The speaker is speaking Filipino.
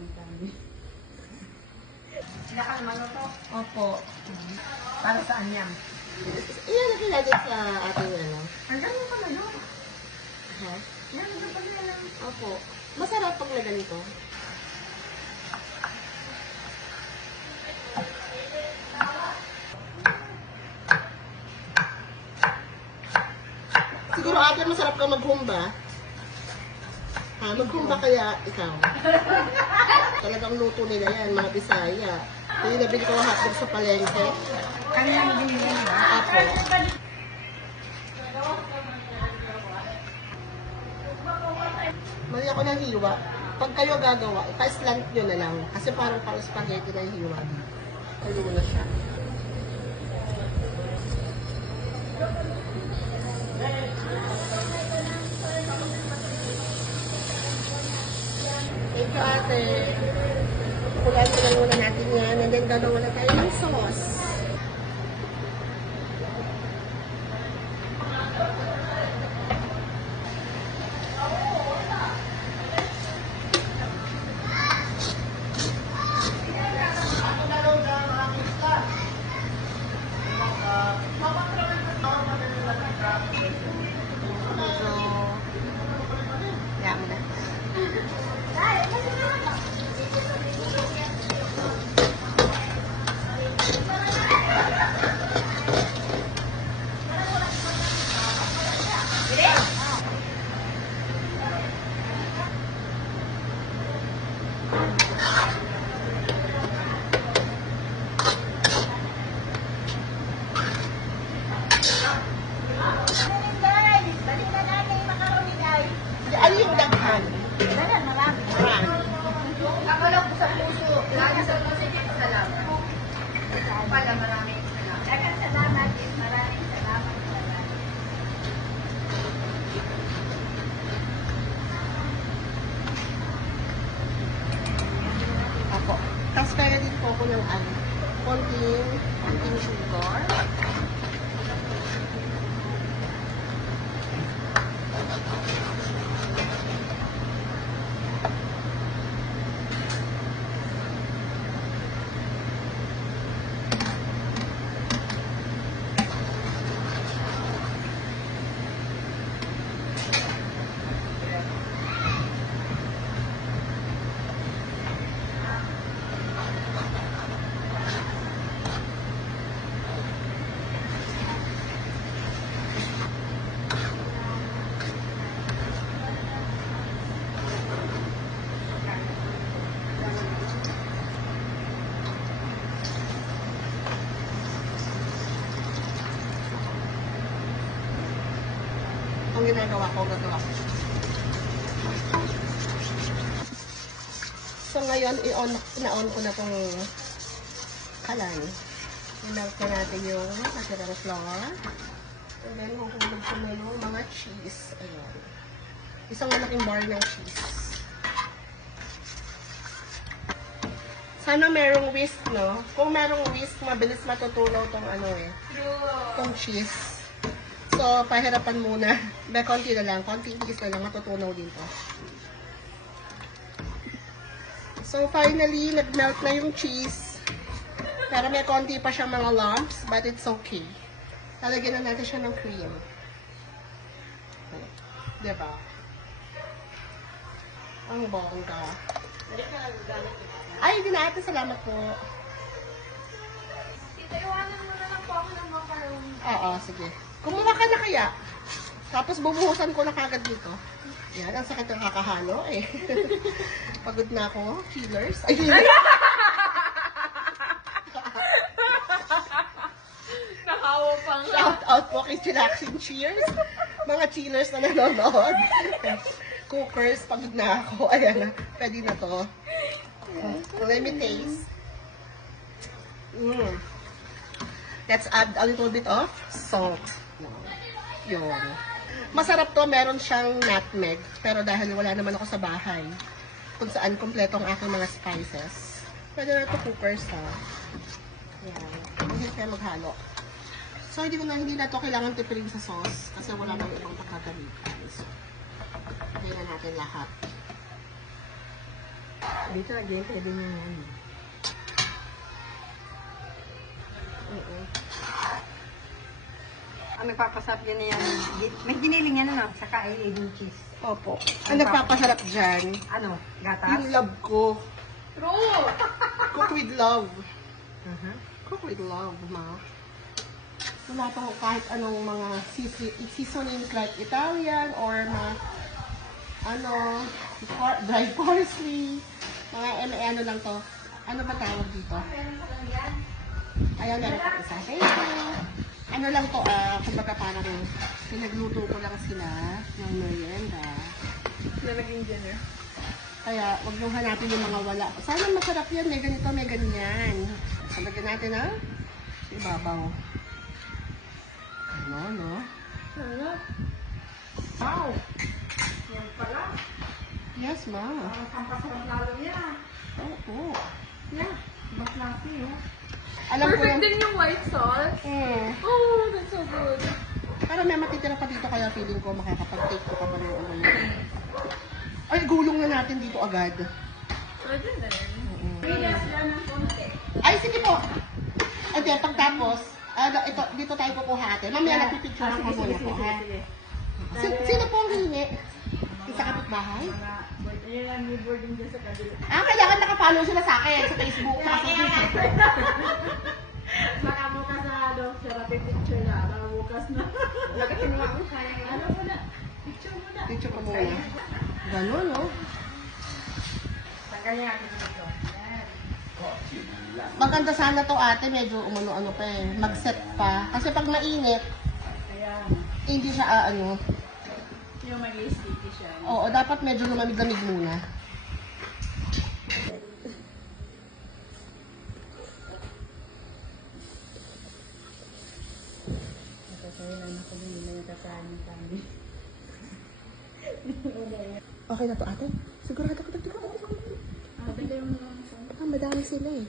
dami-dami. Sila naman ito? Opo. Para saan yan? Ilalagay natin sa ating ano. Ang dami pa na yun. Ha? Yan, ang dami na lang. Opo. Masarap pag na ganito. Siguro ate, masarap ka maghumba. Ha? Maghumba kaya ikaw. Talagang luto nila yan, mga Bisaya. Yung nabili ko hotdog sa palengke. Kanilang binili ba? Apo. Mali ako ng hiwa. Pag kayo gagawa, ipa-slant nyo na lang. Kasi parang pang spaghetti na yung hiwa. Kayo na siya. Thank you, ate. Kulan muna natin yan. And then gagawa na tayo ng sauce. Ano yung daghan? Dahil marami. Ako lang po sa puso. Lagi sa puso niya pagkalam. Pala maraming salamat. Dagang salamat. Maraming salamat. Ako. Tapos kaya din po ako ng ano, konting sugar. Ang ginagawa ko, gagawa ko. So ngayon, na-on ko na itong kalan. I-melt na natin yung natirang flour. And then, huhulog ko na yung mga cheese. Ayan. Isang malaking bar ng cheese. Sana merong whisk, no? Kung merong whisk, mabilis matutunaw tong ano eh. Tong cheese. So, pahirapan muna. Be, konti na lang. Konti cheese na lang. Matutunaw dito. So, finally, nag-melt na yung cheese. Pero may konti pa siyang mga lumps, but it's okay. Lalagyan na natin siya ng cream. Diba? Ang bongga. Ay, hindi na ate. Salamat po. Iwanan mo na lang po ako ng macaroni. Oo, sige. Kumuha ka na kaya. Tapos bubuhusan ko na kagad dito. Yan, ang sakit ng kakahalo eh. Pagod na ako. Chillers. Ay, Nakawa pa nga. shout out po kay Chillaxin Cheers. Mga chillers na nanonood. Cookers, pagod na ako. Ayan na, pwede na to. Let me taste. Let's add a little bit of salt. Yun. Masarap to, meron siyang nutmeg. Pero dahil wala naman ako sa bahay, kung saan kompleto ang aking mga spices, pwede na ito cookers ha. Yan. Hindi tayo maghalo. So, hindi na ito kailangan tipirin sa sauce kasi wala nang ibang pagkagamitan. So, lagyan na natin lahat. Dito, again, pwede niya yan. Ang nagpapasarap yan na yan. May giniling yan, ano? Saka ay egg cheese. Opo. Ang nagpapasarap dyan, Ano? Gatas? yung love ko. True! Cook with love. Uh-huh. Cook with love, ma. Wala to kahit anong mga seasonings like Italian or mga dry parsley. Mga ano lang to. Ano ba tawag dito? Ayan, meron pa isa. Thank you. Ano lang to, kumbaga parang pinagluto ko lang sila ng merienda. Nalaging dinner. Kaya, wag niyong hanapin yung mga wala. Sana masarap yan. May ganito, may ganyan. Salagyan natin, ha? Ibabaw. Ano, no? Wow! Yan pala. Yes, ma. Ang pampasarap lalo niya. Oo. Yeah. Mas nasi, oh. Alam ko Perfect yan. din yung white sauce. Oh, that's so good. Pero may matitira pa dito, kaya feeling ko makakapag-take ko pa ba ng ano yun. Ay, gulong na natin dito agad. Pwede na rin. Pinas lang ng konti. Ay, sige po. Ate, pagtapos, ito, dito tayo kukuha ate. Mamaya napipicture ko muna po, ha? Sino po ang hingi? Isa kapitbahay? Ayan lang, may boarding dyan sa kabila. Kailangan nakapollow sila sa akin sa Facebook. Baka bukas na, sarap yung picture na. Baka bukas na. Lagatin mo ako. Ano mo na? Picture mo na. Picture ko muna. Ganun, no? Tanggalin natin dito. Maganda sana to ate, medyo umano-ano pa eh. Mag-set pa. Kasi pag mainit, Ayan. hindi siya Yung mag-sticky siya. Oo, dapat medyo lumamig-lamig muna. Okay na to ate? Sigurado ko dito. Dali mo na. Madami sila eh.